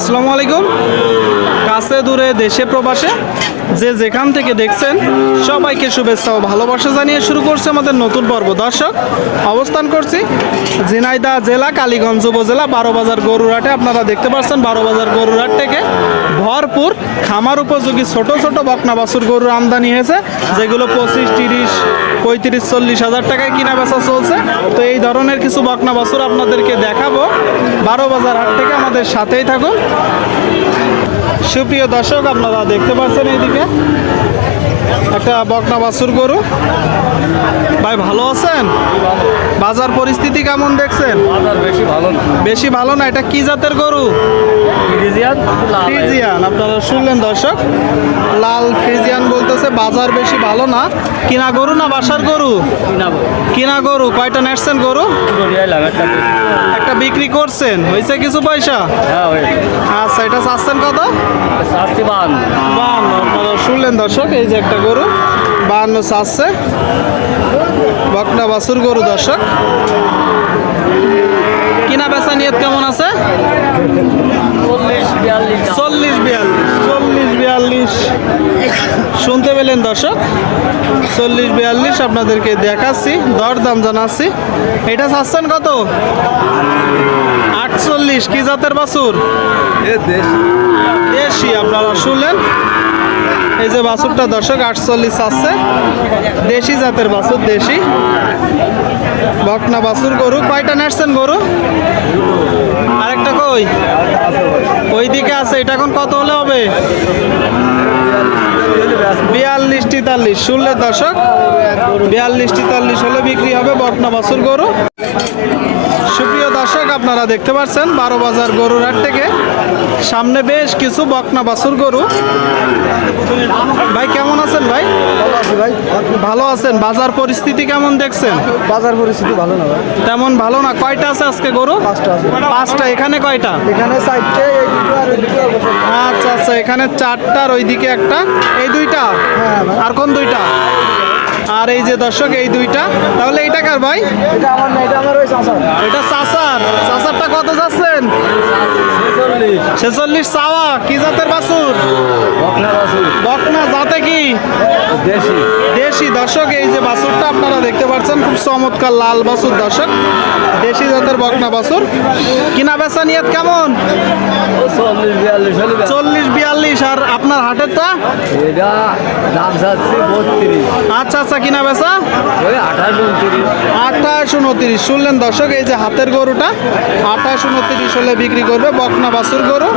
আসসালামু আলাইকুম। কাছে দূরে দেশে প্রবাসে? যে যেখান থেকে দেখছেন, সবাইকে শুভেচ্ছা ও ভালোবাসা জানিয়ে শুরু করছে আমাদের নতুন পর্ব। দর্শক, অবস্থান করছি ঝিনাইদহ জেলা, কালীগঞ্জ উপজেলা বারো বাজার গরুরহাটে। আপনারা দেখতে পাচ্ছেন বারো বাজার গরুরহাট থেকে ভরপুর, খামার উপযোগী ছোট ছোট বকনা বাছুর গরুর আমদানি হয়েছে, যেগুলো পঁচিশ, তিরিশ, পঁয়ত্রিশ, চল্লিশ হাজার টাকায় কিনা বেচা চলছে। তো এই ধরনের কিছু বকনা বাছুর আপনাদেরকে দেখাবো। বারো বাজার হাট থেকে আমাদের সাথেই থাকুন। সুপ্রিয় দর্শক, আপনারা দেখতে পাচ্ছেন এইদিকে একটা বকনা বাসুর গরু। ভাই, ভালো আছেন? বাজার পরিস্থিতি কেমন দেখছেন? বাজার বেশি ভালো না। বেশি ভালো না এটা কি জাতের গরু? ফ্রিজিয়ান? আপনারা শুনলেন দর্শক। লাল ফ্রিজিয়ান বলতেছে বাজার বেশি ভালো না। কিনা গরু না বাসার গরু? কিনা গরু। কয়টা নেটছেন গরু? একটা বিক্রি। করছেন হয়েছে কিছু পয়সা? হ্যাঁ আচ্ছা এটা চাচ্ছেন কত? শাস্তি বান আপনারা শুনলেন দর্শক এই যে একটা গরু বাহান্ন চাচ্ছে। বকনা বাছুর গরু দর্শক। কিনা বেচা নিয়ত কেমন আছে? চল্লিশ বিয়াল্লিশ। চল্লিশ বিয়াল্লিশ। শুনতে পেলেন দর্শক? চল্লিশ বিয়াল্লিশ আপনাদেরকে দেখাচ্ছি দর দাম জানাচ্ছি। এটা চাচ্ছেন কত? আটচল্লিশ। কি জাতের বাছুর? এ দেশ। দেশি আপনারা শুনলেন? এই যে বাছুরটা দর্শক, আটচল্লিশ আছে। দেশি জাতের বাছুর, দেশি। বকনা বাছুর গরু। কয়টা নাচছেন গরু? আরেকটা কই? ওই দিকে আছে। এটা এখন কত হলে হবে? বিয়াল্লিশ তেতাল্লিশ শুনলে দর্শক বিয়াল্লিশ তেতাল্লিশ হলে বিক্রি হবে বকনা বাছুর গরু। দর্শক আপনারা দেখতে পাচ্ছেন বারো বাজার গরুর হাট থেকে। সামনে বেশ কিছু বকনা বাছুর গরু। ভাই কেমন আছেন ভাই? ভাই। ভালো আছেন? বাজার পরিস্থিতি কেমন দেখছেন? বাজার পরিস্থিতি ভালো না ভাই। তেমন ভালো না? কয়টা আছে আজকে গরু? পাঁচটা আছে। পাঁচটা। এখানে কয়টা? এখানে। আচ্ছা আচ্ছা। এখানে চারটার ওইদিকে একটা। এই দুইটা? হ্যাঁ, আর কোন দুইটা? আর এই যে দর্শক এই দুইটা। তাহলে এটা কার ভাই? এটা আমার না এটা আমার ওই সাসার এটা চাচার। চাচারটা কত যাচ্ছেন ছেচল্লিশ চাওয়া কি জাতের বাছুর? বকনা বাসুর বকনা জাতে কি? দেশি। দেশি। দর্শক এই যে বাছুরটা আপনারা দেখতে পাচ্ছেন খুব চমৎকার লাল বাছুর দর্শক। দেশি জাতের বকনা বাছুর। কিনা বেচা নিয়ত কেমন? চল্লিশ বিয়াল্লিশ আর আপনার হাটেরটা? আচ্ছা আচ্ছা কিনা বেচা? ওই আঠাশ উনত্রিশ। আঠাশ উনত্রিশ। শুনলেন দর্শক এই যে হাতের গরুটা আঠাশ উনত্রিশ হলে বিক্রি করবে বকনা বাছুর গরু।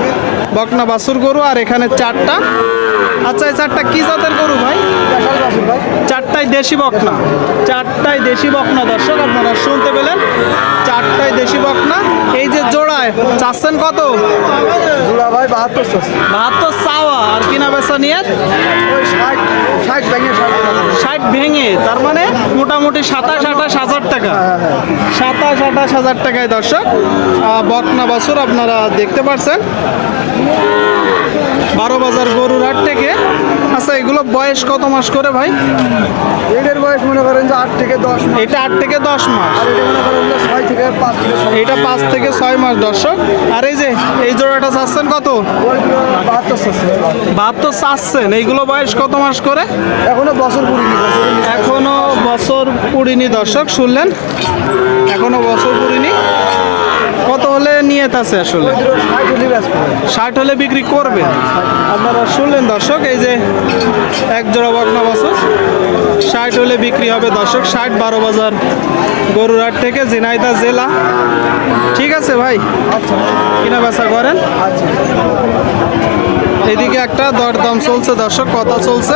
বকনা বাছুর গরু আর এখানে চারটা। আচ্ছা এই চারটা কি জাতের গরু ভাই? বাসুর চারটাই দেশি বকনা। চারটাই দেশি বকনা দর্শক আপনারা শুনতে পেলেন। চারটাই দেশি বকনা। এই যে জোড়ায় চাচ্ছেন কত? জোড়া ভাই বাহাত্তর বাহাত্তর চাওয়া। আর কিনা বেচা নিয়ে? ষাট ষাট ভেঙে ষাট ষাট ভেঙে, তার মানে মোটামুটি সাতাশ, আঠাশ হাজার টাকা। সাতাশ, আঠাশ হাজার টাকায় দর্শক বকনা বাছুর আপনারা দেখতে পারছেন। বারো বাজার গরুর হাট থেকে আচ্ছা এগুলো বয়স কত মাস করে ভাই? এদের বয়স মনে করেন যে আট থেকে দশ মাস। এটা আট থেকে দশ মাস। আর এটা মনে করেন যে ছয় থেকে পাঁচ থেকে এইটা পাঁচ থেকে ছয় মাস দর্শক। আর এই যে এই জোড়াটা চাচ্ছেন কত? বাহাত্তর চাচ্ছেন। এইগুলো বয়স কত মাস করে? এখনও বছর পুরিনি এখনও বছর পুরিনি দর্শক শুনলেন? এখনও বছর পুরিনি নিয়ত আছে আসলে। ষাট হলে বিক্রি করবেন। আপনারা শুনলেন দর্শক, এই যে এক জোড়া বকনা বছর। ষাট হলে বিক্রি হবে দর্শক, ষাট বারো বাজার গরুরহাট থেকে ঝিনাইদা জেলা। ঠিক আছে ভাই? কিনা বেচা করেন? এদিকে একটা দরদাম চলছে দর্শক, কথা চলছে।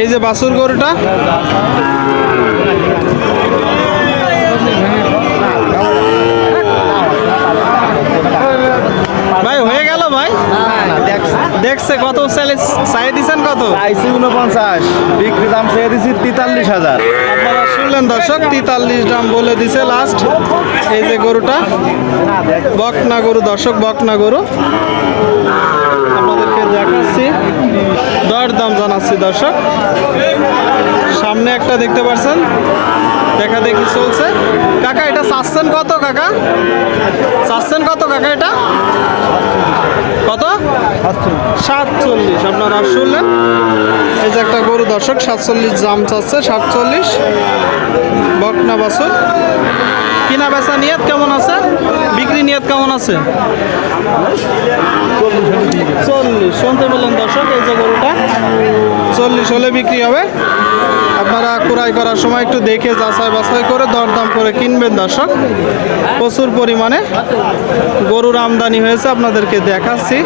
এই যে বাছুর গরুটা ভাই হয়ে গেল ভাই দেখছে। কত চাইলে চাই দিছেন কত? আইসি উনপঞ্চাশ বিক্রি দাম চেয়ে দিছি তেতাল্লিশ হাজার। আপনারা শুনলেন দর্শক তেতাল্লিশ দাম বলে দিছে লাস্ট এই যে গরুটা বকনা গরু দর্শক বকনা গরু। আপনাদেরকে দেখাচ্ছি। দর দাম জানাচ্ছি দর্শক। সামনে একটা দেখতে পাচ্ছেন দেখা দেখি চলছে। কাকা, এটা চাচ্ছেন কত কাকা? চাচ্ছেন কত কাকা এটা? কত? সাতচল্লিশ। আপনারা শুনলেন? এই যে একটা গরু দর্শক, সাতচল্লিশ দাম চাচ্ছে, সাতচল্লিশ। বকনা বাছুর। কিনা বেচা নিয়ত কেমন আছে? নিয়ত কেমন আছে? চল্লিশ শুনতে পেলেন দর্শক, এই যে গরুটা। চল্লিশ হলে বিক্রি হবে। আপনারা ক্রয় করার সময় একটু দেখে যাচাই বাছাই করে দরদাম করে কিনবেন দর্শক। প্রচুর পরিমাণে গরুর আমদানি হয়েছে, আপনাদেরকে দেখাচ্ছি।